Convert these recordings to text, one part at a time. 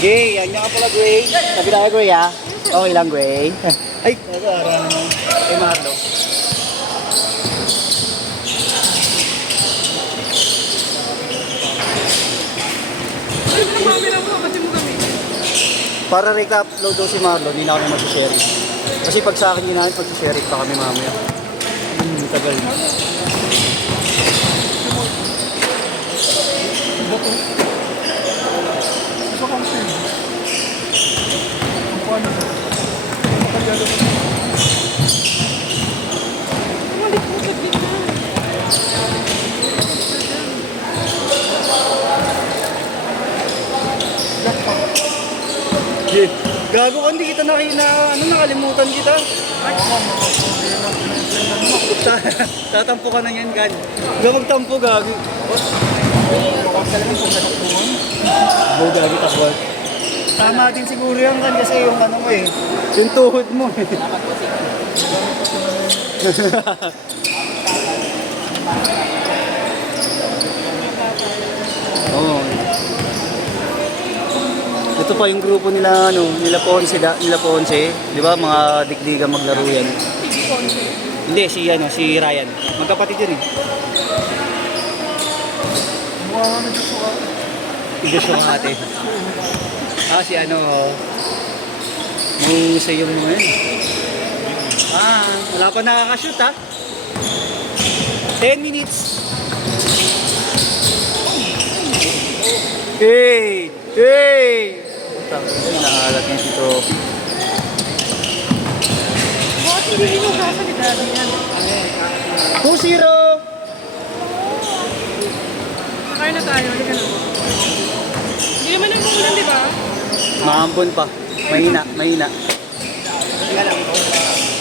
Gray, yan nga pala Gray. Sabi tayo Gray ha. Okay lang Gray. Ay, nag-aaral naman. Kay Marlo. Ay, pinamamila mo, kasi mo kami. Para recap-upload daw si Marlo, hindi na kami mag-share. Kasi pag sa akin ginamit, mag-share pa kami mamaya. Tagal. Bumalik mo sa gitna. Gago ka, hindi kita nakalimutan kita. Tatampo ka na yan, Gan. Huwag magtampo, gago. Gago, takbol. Tama din siguro yan, Gan, kasi yung ano mo eh. Yung tuhod mo eh. Oo. Ito pa yung grupo nila, nila Ponce, di ba? Mga dikdigan maglaro yan. Hindi, si Ryan. Magkapatid yun eh. Diyos yung ate. Si may isa yung mga yun. Wala pa nakakashoot ha. 10 minutes. Hey! Nakalat niya si Trophy. Bakit hindi mo kasa ni Daddy yan? 2-0! Kakain na tayo, hindi ka na. Hindi naman yung umulan, di ba? Maambon pa. Mahina.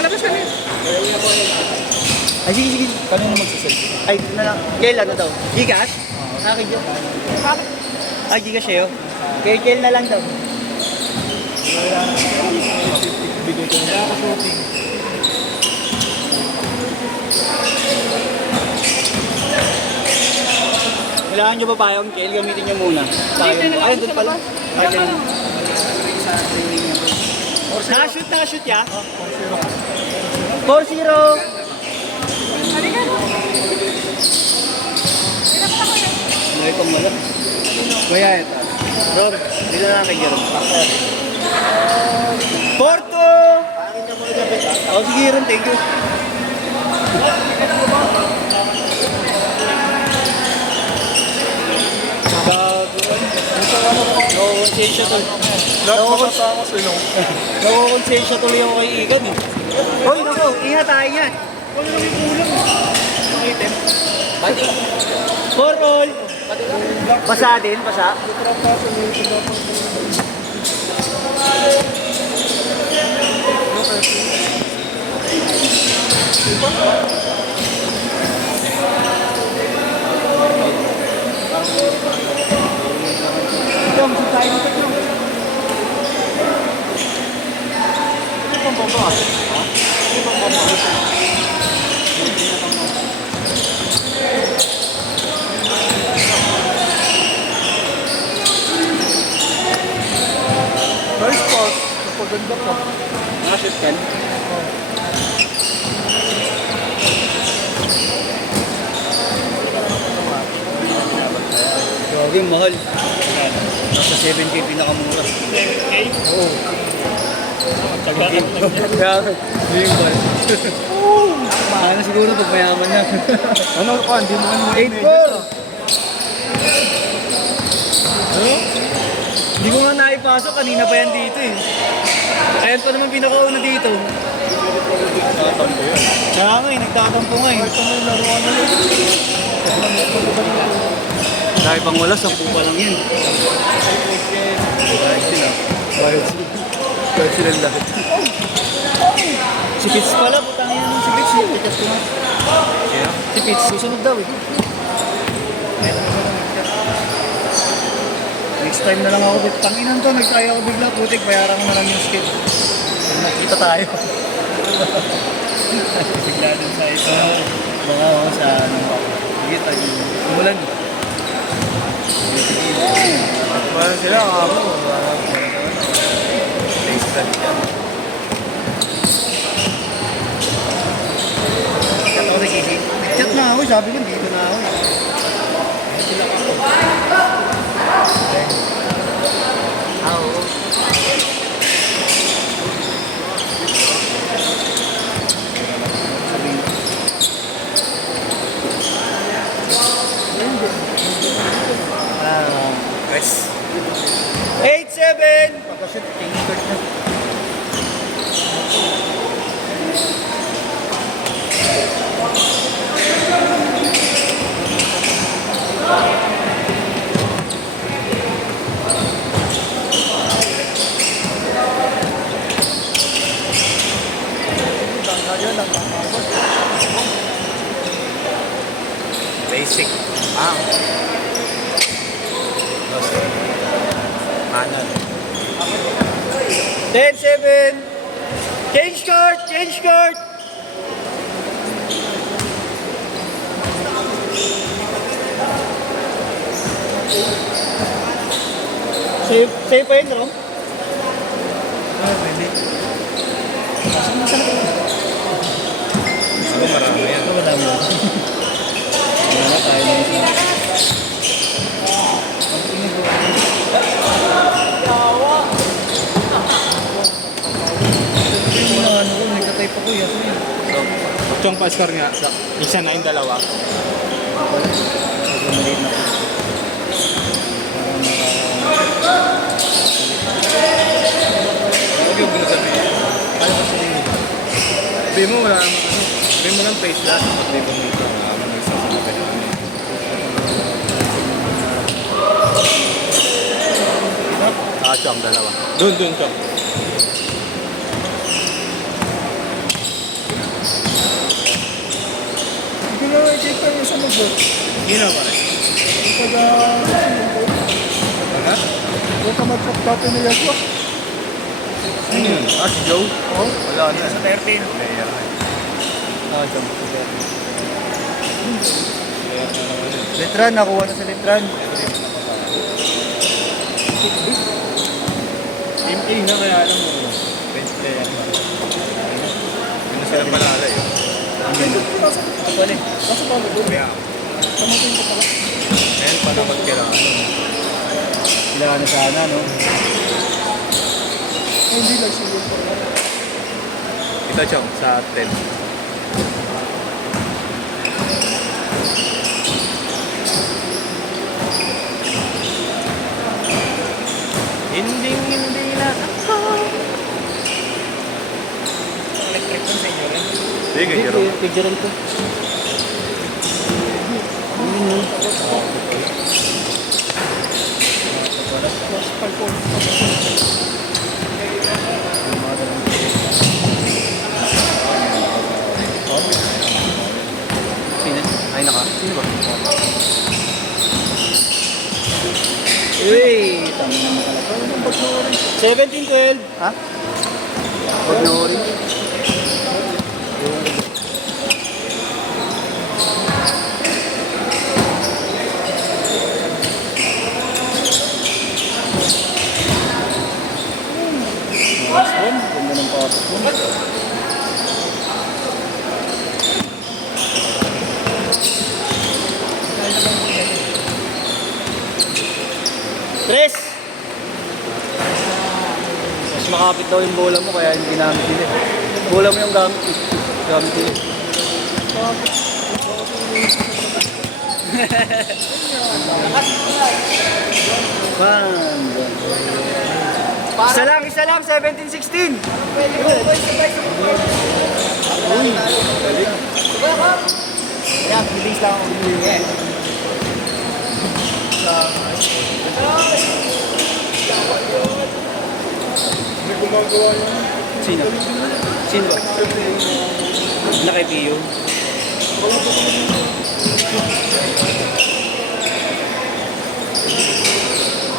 Alabas kami. Ay, sige. Kanino magsasabi? Ay, na lang. Kel, ano daw? Gigas? Akin yun. Bakit? Ay, Gigas siya yun. Kel na lang daw. Bigay ko niya ako shooting. Kailangan nyo ba pa yung Kel? Gamitin nyo muna. Ayun, doon pala. Ay, ganun. Nakashoot ya? 4-0. Halika na. May pang wala. Kuya, ito. Ron, dito na lang kay Jeron. 4-2! Sige Ron, thank you. Nakukonsensya tuloy. Nakukonsensya tuloy ako kay Igan eh. Hoy, naku, ingat tayo yan. Huwag naman yung kulang. Item. 4 all. Basa din, basa. Nice pass. Napaganda ka. Nakashoot ka? Grabe, mahal. Nasa 7K pinakamura. 7K? Oo. Grabe. Yung bar. Ano siguro pag mayaman na. Ano ka? Hindi mo ano 8-4! Hindi ko nga naipasok, kanina pa yan dito eh. Ayan pa naman pinakauna dito. Tatambo yan. Kaya nga eh, nagtatampo nga eh. Ito mo yung laruan na yun. Dahil pang wala, 10 pa lang yan. Bayad sila lahat. Si Pitts pala, putang yan si Pitts eh. Pikas ko na. Si Pitts, susunod daw eh. Next time na lang ako. Tanginan to, nagtayo ako bigla. Putik, bayaran ko na lang yung skate. Nakita tayo. Bigla din sa ito. Mga sa ano. Sige tayo. Umulan. Parang sila, ako. madali yan. Chat ako sa Kisi. Chat na ako, sabi ko dito na ako. Ah, oo. Guys, 8-7! pagkasip, king start na. Basic. Ah. Manual. 10-7! Change card! Change card! Save pa yun, Rom? Pwede. Siguro marami yan. Wala mo. Wala tayo na isa. Nagka-type ako yun. So, Chong pa-score nga. Isa na yung dalawa. Maliit na. Huwag yung gulo sabihin. Kaya pa sa tingin. Sabihin mo, wala naman ano. Sabihin mo lang face lahat. Sabihin mo dito. Magsasabi na kami. Chong, dalawa. Doon, Chong. Hindi na i-check pa yung sa mag-work. Ginaw pa rin. Pagka Ano? huwag ka mag-top na Yaswa. Ano yun? Si Joe? Oo. Wala na. Sa 13. Player na. Ah, jump. Player na naman yun. Letran, nakuha na sa Letran. Team A na kaya alam mo. Bench player na. Yun na silang panala yun. Balik. Kaso paano doon? Kaya, Kamutin ko pala. ngayon pa naman kailangan. Kailangan na sana, no? Hindi lang siguro po. Ito, Chong, sa 10. Hindi na ako. Electric lang sa inyo rin. Sige, Jerome. Picture ko. Sino? Ay, naka. Sino ba? Uy! Tama naman talaga. 17-12. Ha? Huwag na orange. Nice one. Ganda ng pasok mo. Tres! Mas makapit daw yung bola mo kaya hindi ginamit nila. Bola mo yung gamit eh. Gamit nila. Isa lang, 17-16. Uy, galing. Yan, bilis lang ako. May gumagawa yun. Sino? Sino ba? Na kay Pio.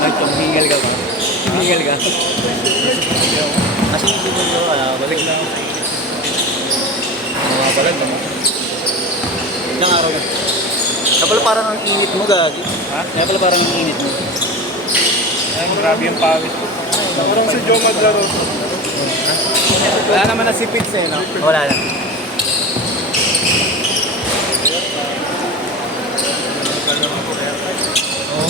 Ay, hingal ka ba? Hingal ka? Kasi hindi mo ito, balik na ako. Mga pala naman. Ilang araw na. Kaya pala parang ang init mo, Gagi. Ha? Kaya pala parang ang init mo. Ay, grabe yung pawis ko. Parang si Joe maglaro. Wala naman na si Pitts eh, no? Wala na.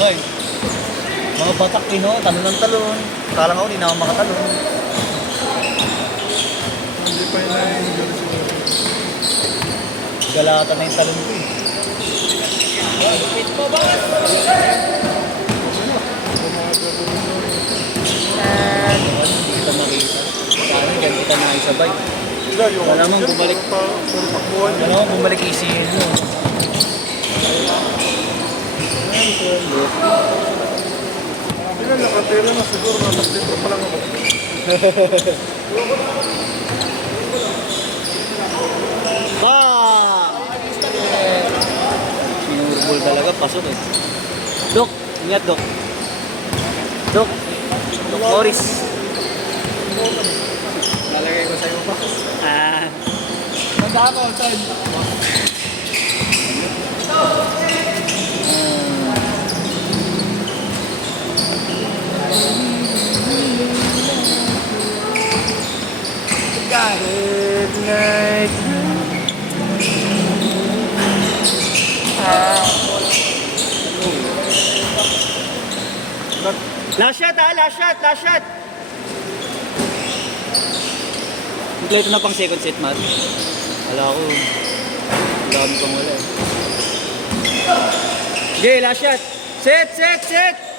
Okay. Mga batak eh, no? Talon ng talon. Kala nga ako, di na ako makatalon. Hindi pa yun na yung gano'n siguro. Galata na yung talon ko eh. Hindi kita makita. Sana ganito ka nakisabay. Wala namang bumalik. Puro takbuhan Wala namang bumalik isihin mo. Sila nakatira na siguro. Nasa dito pa lang ako. Bang! Sinurbol talaga, pasok eh. Dok, ingat Dok. Dok, Dok Morris. Lalagay ko sa'yo pa. Ah, Tanda ko, Son. got it tonight. Last shot ah, last shot, last shot. Kompleto na pang second set, Matt. Wala ko. Wala kami pang wala eh. Okay, last shot. Set, set, set!